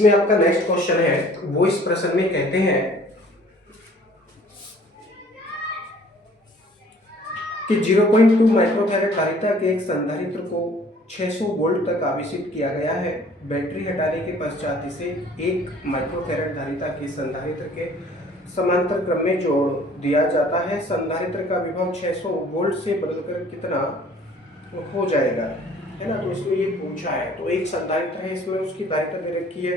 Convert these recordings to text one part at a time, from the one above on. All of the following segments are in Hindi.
इसमें आपका नेक्स्ट क्वेश्चन है, वो इस प्रश्न में कहते हैं कि 0.2 माइक्रोफैरड धारिता के एक संधारित्र को 600 वोल्ट तक आवेशित किया गया है। बैटरी हटाने के पश्चात इसे 1 माइक्रोफैरड धारिता के संधारित्र के समांतर क्रम में जोड़ दिया जाता है। संधारित्र का विभव 600 वोल्ट से बदलकर कितना हो जाएगा, है ना। तो इसमें ये पूछा है, तो एक संधारित्र है, इसमें उसकी धारिता दे रखी है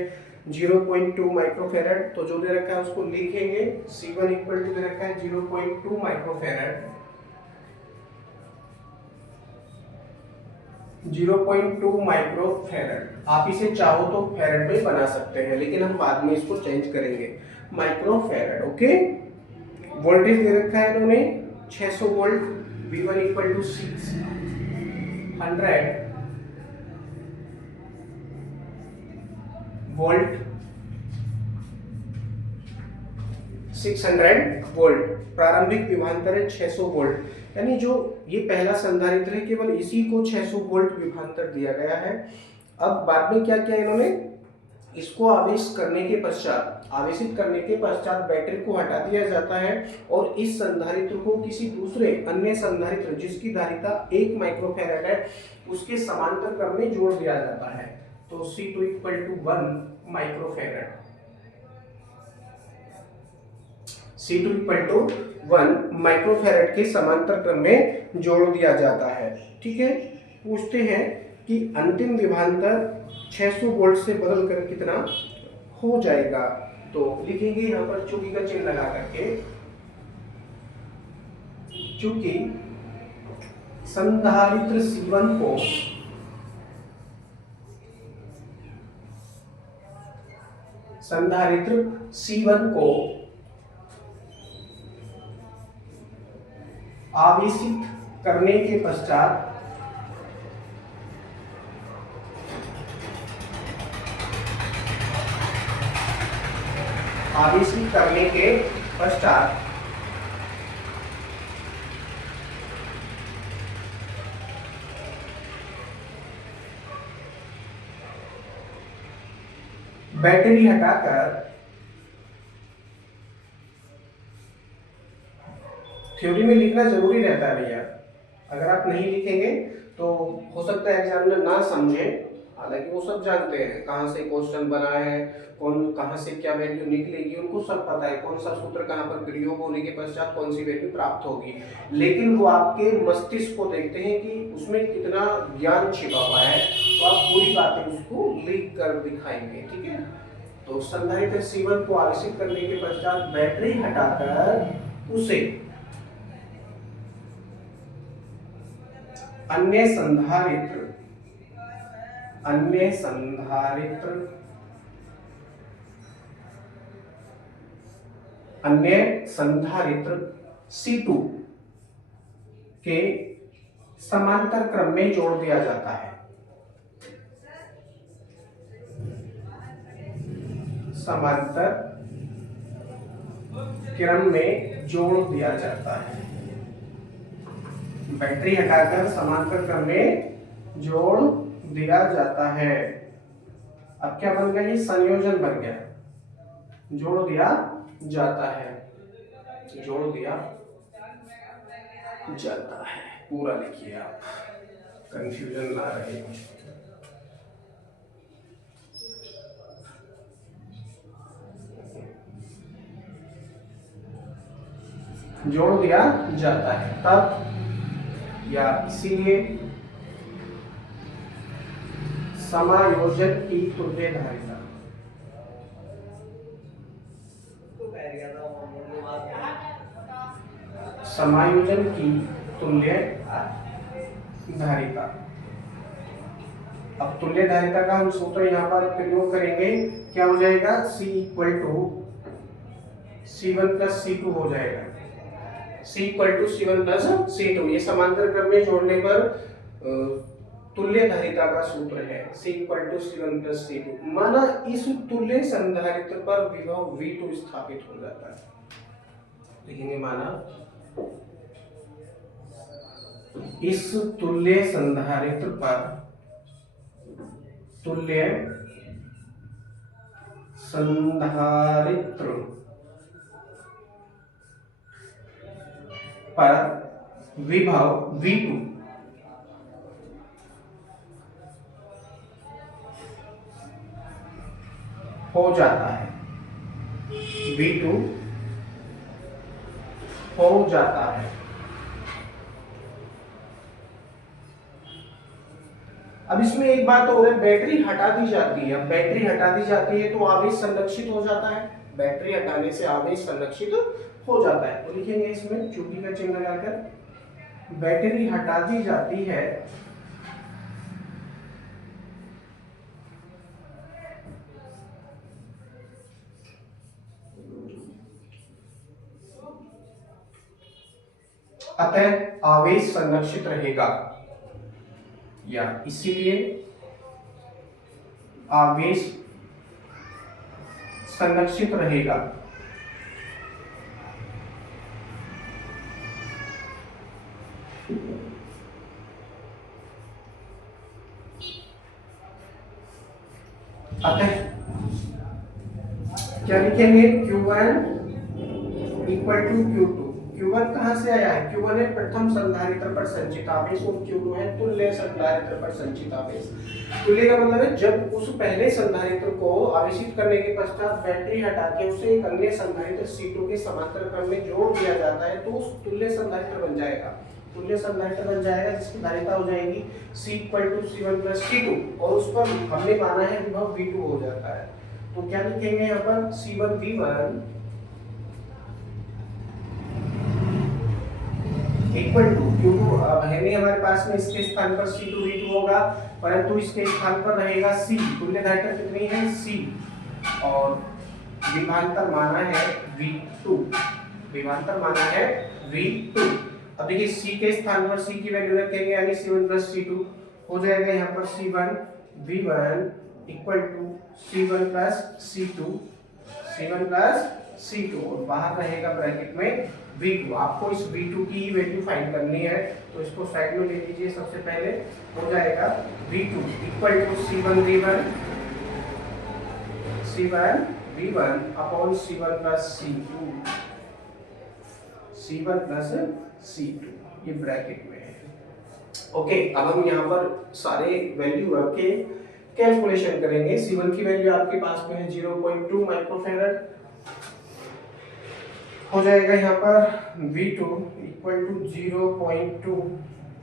0.2 माइक्रोफैरड, तो जो दे रखा है उसको लिखेंगे। C1 इक्वल टू दे रखा है 0.2 माइक्रोफैरड, 0.2 माइक्रोफैरड। आप इसे चाहो तो फैरड में बना सकते हैं, लेकिन हम बाद में इसको चेंज करेंगे माइक्रोफैरड। ओके, वोल्टेज दे रखा है इन्होंने 600 volt, V1 equal to 600 volt, 600 volt. प्रारंभिक विभवांतर है 600 वोल्ट, यानी जो ये पहला संधारित्र है केवल इसी को 600 वोल्ट विभवांतर दिया गया है। अब बाद में क्या किया इन्होंने, इसको आवेशित करने के पश्चात बैटरी को हटा दिया जाता है और इस संधारित्र को किसी दूसरे अन्य संधारित्र जिसकी धारिता 1 माइक्रोफैरड है उसके समांतर क्रम में जोड़ दिया जाता है। तो C2 equal to 1 microfarad, C2 equal to 1 microfarad के समांतर क्रम में जोड़ दिया जाता है। ठीक है, पूछते हैं कि अंतिम विभवांतर 600 वोल्ट से बदल कर कितना हो जाएगा। तो लिखेंगे यहाँ पर चूंकि का चिन्ह लगा करके, चूंकि संधारित्र C1 को आवेशित करने के पश्चात बैटरी हटाकर थ्योरी में लिखना जरूरी रहता है भैया, अगर आप नहीं लिखेंगे तो हो सकता है एग्जामिनर ना समझे। हालांकि वो सब जानते हैं कहाँ से क्वेश्चन बना है, कौन कहाँ से क्या वैल्यू निकलेगी, उनको सब पता है कौन सा सूत्र कहाँ पर प्रयोग होने के पश्चात कौन सी वैल्यू प्राप्त होगी। लेकिन वो आपके मस्तिष्क को देखते हैं कि उसमें कितना ज्ञान छिपा हुआ है, तो आप पूरी बातें उसको लिख कर दिखाएंगे। ठीक है, तो संधारित्र C1 को आवेशित करने के पश्चात बैटरी हटाकर उसे अन्य संधारित्र C2 के समांतर क्रम में जोड़ दिया जाता है। समांतर क्रम में जोड़ दिया जाता है, बैटरी हटाकर समांतर क्रम में जोड़ दिया जाता है। अब क्या बन गया, ये संयोजन बन गया, जोड़ दिया जाता है, जोड़ दिया जाता है। पूरा लिखिए आप, कंफ्यूजन ना रहे। जोड़ दिया जाता है तब या इसीलिए समायोजन की तुल्य धारिता, समायोजन की तुल्य धारिता। अब तुल्य धारिता का हम सूत्र यहाँ पर प्रयोग करेंगे, क्या हो जाएगा, C equal to C1 plus C2 हो जाएगा। C equal to C1 plus C2, ये समांतर क्रम में जोड़ने पर तुल्य धारिता का सूत्र है C equal to C1 plus C2। माना इस तुल्य संधारित्र पर विभव V2 स्थापित हो जाता है, लिखेंगे माना इस तुल्य संधारित्र पर संधारित्र पर विभव V2 हो जाता है, V2 हो जाता है। अब इसमें एक बात और है, बैटरी हटा दी जाती है। अब बैटरी हटा दी जाती है तो आवेश संरक्षित हो जाता है, बैटरी हटाने से आवेश संरक्षित हो जाता है। तो लिखेंगे इसमें चूंकि का चिन्ह लगाकर, बैटरी हटा दी जाती है अतः आवेश संरक्षित रहेगा, या इसीलिए आवेश संरक्षित रहेगा। अतः क्या लिखेंगे, Q1 equal to Q2। Q1 कहां से आया है, Q1 है प्रथम संधारित्र पर संचित आवेश और Q2 है तुल्य संधारित्र पर संचित आवेश। तुल्य का मतलब है जब उस पहले संधारित्र को आवेशित करने के पश्चात बैटरी हटा के उसे एक अन्य संधारित्र C2 के समांतर क्रम में जोड़ दिया जाता है तो उस तुल्य संधारित्र बन जाएगा, तुल्य संधारित्र बन जाएगा जिसकी धारिता हो जाएगी C equal to C1 plus C2 और उस पर हमने माना है विभव V2 हो जाता है। तो क्या लिखेंगे यहाँ पर, C1 V1 equal to Q2 अब है नहीं हमारे पास में, इसके स्थान पर C2 V2 होगा, परंतु इसके स्थान पर रहेगा C। तुल्य धारिता कितनी है, C, और विभवांतर माना है V2, विभवांतर माना है V2। अब देखिए C के स्थान पर C की वैल्यू रखेंगे यानी C1 प्लस C2 हो जाएगा यहाँ पर C1 V1 equal to C1 plus C2, C1 plus C2 और बाहर रहेगा ब्रैकेट में V2। आपको इस V2 की वैल्यू फाइंड करनी है तो इसको साइड में ले लीजिए। सबसे पहले हो जाएगा V2 equal to C1 V1 upon C1 plus C2, C1 plus C2 ये ब्रैकेट में है। ओके, अब हम यहाँ पर सारे वैल्यू रख के कैलकुलेशन करेंगे। C1 की वैल्यू आपके पास में है 0.2 माइक्रोफैरड, हो जाएगा यहाँ पर V2 इक्वल टू 0.2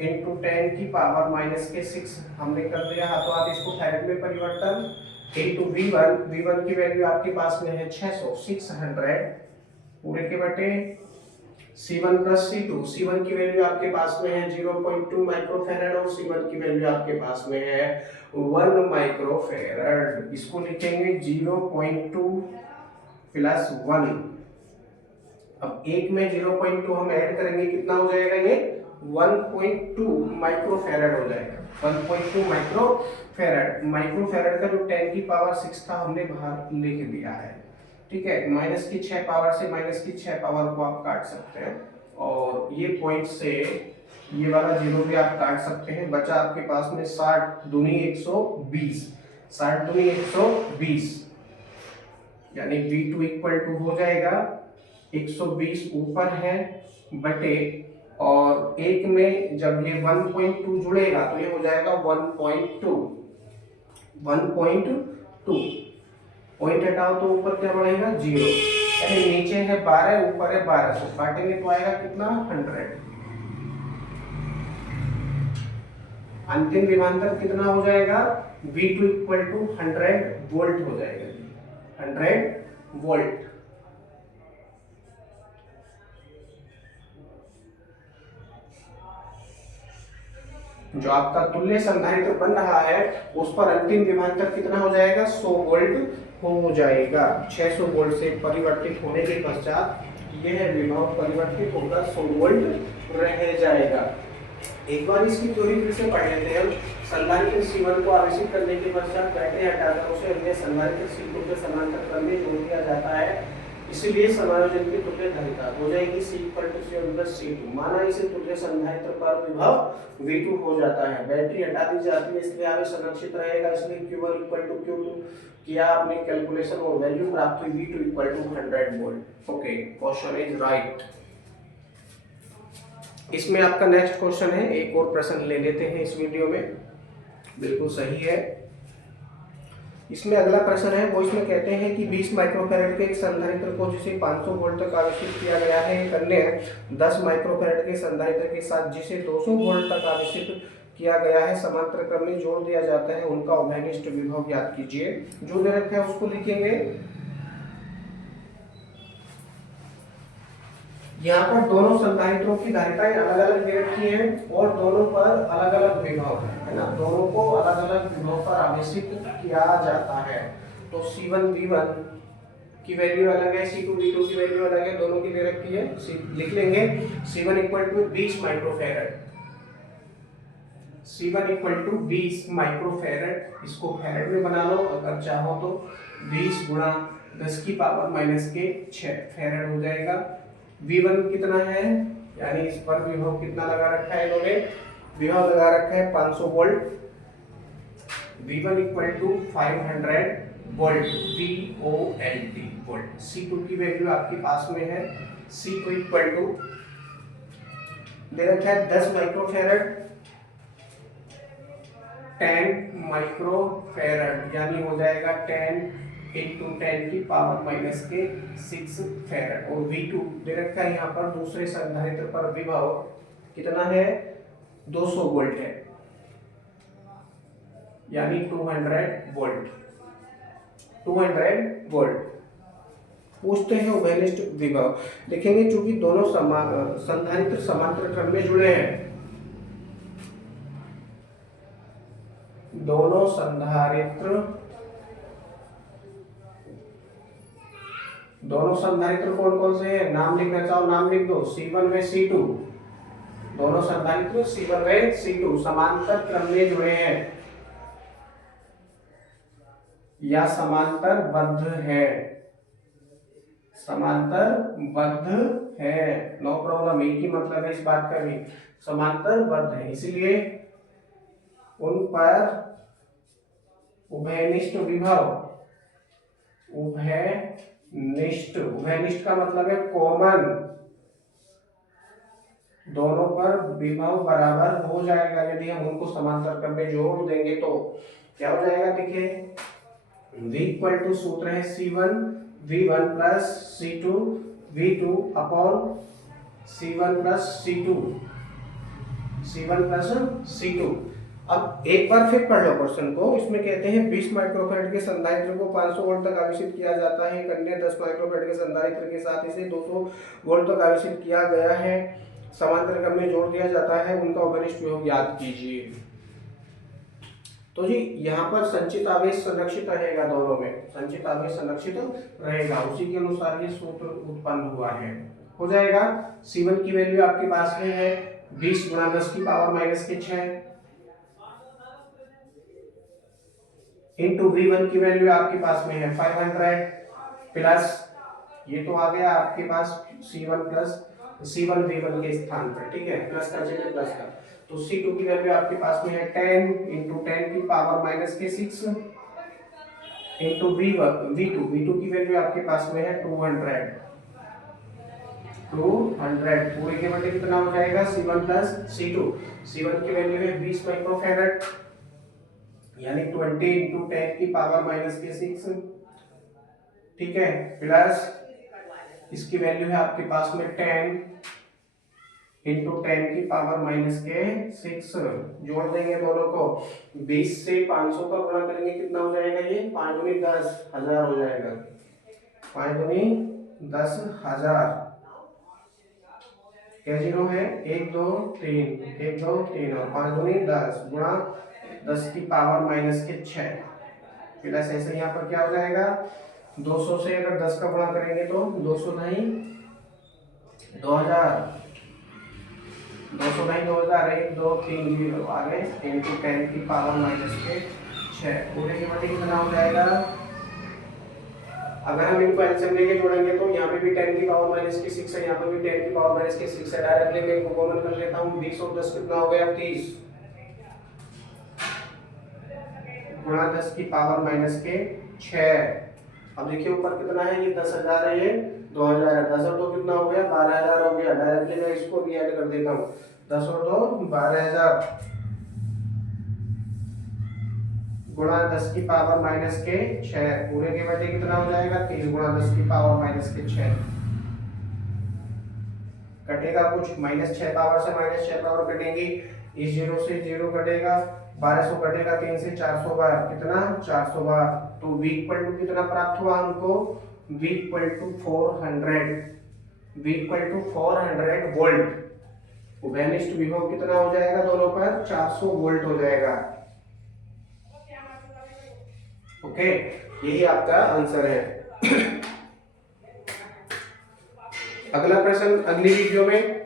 इंटू 10 की पावर माइनस के 6 हमने कर दिया हाथों हाथ इसको फैरेड में परिवर्तन, इंटू V1 की वैल्यू आपके पास में है 600 पूरे के बटे C1 प्लस C1 की वैल्यू आपके पास में है 0.2 माइक्रोफैरड और C1 की वैल्यू आपके पास में है 1 माइक्रोफैरड। इसको लिखेंगे 0.2 प्लस 1। अब एक में 0.2 हम ऐड करेंगे, कितना हो जाएगा ये 1.2 माइक्रोफैरड हो जाएगा, 1.2 माइक्रोफैरड। माइक्रोफैरड का जो 10 की पावर 6 था हमने बाहर लिख दिया है, ठीक है। माइनस की 6 पावर से माइनस की 6 पावर को आप काट सकते हैं और ये पॉइंट से ये वाला जीरो भी आप काट सकते हैं। बचा आपके पास में 60 दूनी 120, 60 दूनी 120 यानी V2 इक्वल टू हो जाएगा 120 ऊपर है बटे, और एक में जब ये 1.2 जुड़ेगा तो ये हो जाएगा 1.2 पॉइंट हटाओ तो ऊपर क्या बढ़ेगा 0, यानी नीचे है 12 ऊपर है 12, तो काटेंगे तो आएगा कितना 100। अंतिम विभवांतर कितना हो जाएगा V2 इक्वल टू 100 वोल्ट हो जाएगा, 100 वोल्ट। जो आपका तुल्य संधारित्र बन रहा है उस पर अंतिम विभवांतर कितना हो जाएगा 100 वोल्ट हो जाएगा। 600 वोल्ट से परिवर्तित होने के पश्चात यह विभव परिवर्तित होकर 100 वोल्ट रह जाएगा। एक बार इसकी थ्योरी फिर से पढ़ लेते हैं। संधारित्र C1 को आवेशित करने के पश्चात बैटरी हटाकर उसे अन्य संधारित्र C2 के समांतर क्रम में जोड़ दिया जाता है इसीलिए समायोजन की तुल्य धारिता हो जाएगी C=C1+C2। माना इसे तुल्य संधारित्र पर विभव V2 हो जाता है, बैटरी हटा दी जाती है इसलिए आवेश संरक्षित रहेगा, इसलिए Q1=Q2 किया आपने कैलकुलेशन और वैल्यू प्राप्त हुई V2=100 volt. Okay, question is right. इसमें आपका नेक्स्ट क्वेश्चन है, एक और प्रश्न ले लेते हैं इस वीडियो में, बिल्कुल सही है। इसमें अगला प्रश्न है वो इसमें कहते हैं कि 20 माइक्रोफैरड के एक संधारित्र को जिसे 500 वोल्ट तक आवेशित किया गया है, एक अन्य 10 माइक्रोफैरड के संधारित्र के साथ जिसे 200 वोल्ट तक आवेशित किया गया है समांतर क्रम में जोड़ दिया जाता है, उनका उभयनिष्ठ विभव ज्ञात कीजिए। जो दे रखा है उसको लिखेंगे। यहाँ पर दोनों संधारित्रों की धारिताएं अलग अलग दे रखी हैं और दोनों पर अलग अलग विभव है ना, दोनों को अलग अलग विभव पर आवेशित किया जाता है। तो C1 V1 की वैल्यू अलग है, C2 V2 की वैल्यू अलग है, दोनों की दे रखी है। लिख लेंगे C1=20 माइक्रोफैरड, C1=20 माइक्रोफैरड, इसको फैरड में बना लो अगर चाहो तो, 20 गुणा 10 की पावर माइनस के 6 फैरड हो जाएगा। V1 कितना है, यानी इस पर विभव कितना लगा रखा है इन्होंने, विभव लगा रखा है 500 volt, V1=500 volt, VOLT volt. C2 की वैल्यू आपके पास में है, C2 दे रखा है 10 माइक्रोफैरड, 10 माइक्रोफैरड, यानी हो जाएगा 10 × 10 की पावर माइनस के 6 फैरड। और V2 दे रखा है यहाँ पर दूसरे संधारित्र पर विभव कितना है, 200 वोल्ट है, यानी 200 वोल्ट, 200 वोल्ट। पूछते हैं उभयनिष्ठ विभव, देखेंगे चूंकि दोनों संधारित्र समांतर क्रम में जुड़े हैं, दोनों संधारित्र कौन कौन से हैं, नाम लिखना चाहो नाम लिख दो, C1 व C2, दोनों संधारित्र C1 व C2 समांतर क्रम में जुड़े हैं या समांतर बद्ध है, समांतर बद्ध है, नो प्रॉब्लम, एक ही मतलब है इस बात का भी, समांतर बद्ध है, इसीलिए उन पर उभयनिष्ठ विभव, उभयनिष्ठ का मतलब है कॉमन, दोनों पर विभव बराबर हो जाएगा यदि हम उनको समांतर क्रम में जोड़ देंगे तो क्या हो जाएगा, देखिए V सूत्र है C1 V1 plus C2 V2 upon C1 plus C2। अब एक बार फिर पढ़ लो क्वेश्चन को। इसमें कहते हैं 20 माइक्रोफैरड के संधारित्र को 500 वोल्ट तक आवेशित किया जाता है, एक अन्य 10 माइक्रोफैरड के संधारित्र के साथ इसे 200 वोल्ट तक आवेशित किया गया है, समांतर क्रम में जोड़ दिया जाता है, उनका उभयनिष्ठ विभव ज्ञात कीजिए। तो जी यहाँ पर संचित आवेश संरक्षित रहेगा, दोनों में संचित आवेश संरक्षित रहेगा, उसी के अनुसार ये सूत्र उत्पन्न हुआ है। हो जाएगा C1 की वैल्यू आपके पास में है 20 गुणा 10 की पावर माइनस के 6 इंटू V1 की वैल्यू आपके पास में है 500 प्लस ये तो आ गया आपके पास C1 V1 के स्थान पर, ठीक है, प्लस का जगह प्लस का, तो C2 की वैल्यू आपके पास में है 10 × 10 की पावर माइनस के 6 इंटू V2 की वैल्यू आपके पास में है 200 पूरे के बटे कितना हो जाएगा, C1 प्लस C1 की वैल्यू है 20 माइक्रोफैरड, यानी 20 × 10 की पावर माइनस के 6, ठीक है, प्लस इसकी वैल्यू है आपके पास में 10 × 10 की पावर माइनस के 6, जोड़ देंगे दोनों को, 20 से 500 का गुणा करेंगे कितना हो जाएगा, ये 5 दूनी 10 हजार हो जाएगा, 5 दूनी 10,000, क्या जीरो है 1 2 3 और 5 दूनी 10 गुणा 10 की पावर माइनस के 6 प्लस ऐसे यहाँ पर क्या हो जाएगा, 200 से अगर 10 का गुणा करेंगे तो 200 नहीं 2000, 1 2 3 0 आ गए इंटू 10 की पावर माइनस के 6, पूरे के बटे कितना हो जाएगा अगर हम इनको एलसीएम लेके जोड़ेंगे तो यहाँ पे भी 10 की पावर माइनस की 6 है, यहाँ पे भी 10 की पावर माइनस की 6 है। डायरेक्टली मैं इनको कॉमन कर लेता हूँ। 20 और 10 कितना हो गया? 30 गुणा 10 की पावर माइनस के 6। अब देखिए ऊपर कितना है, ये 10,000 है, ये 2,000 है। 10 और 2 कितना हो गया? 12,000 हो गया। डायरेक्टली मैं इसको भी ऐड कर देता हूँ। 10 और 2 12,000 गुणा 10 की पावर माइनस के 6। पूरे के बटे कितना हो जाएगा? 30 गुणा 10 की पावर माइनस के 6। कटेगा कुछ? -6 पावर से -6 पावर कटेंगी। इस 0 से 0 कटेगा। 1200 कटेगा 3 से 400 बार। कितना? 400 बार। तो V इक्वल टू कितना प्राप्त हुआ हमको? V equal to 400। V equal to 400 volt. उभयनिष्ठ विभव कितना हो जाएगा? दोनों पर 400 वोल्ट हो जाएगा। ओके, यही आपका आंसर है। अगला प्रश्न अगली वीडियो में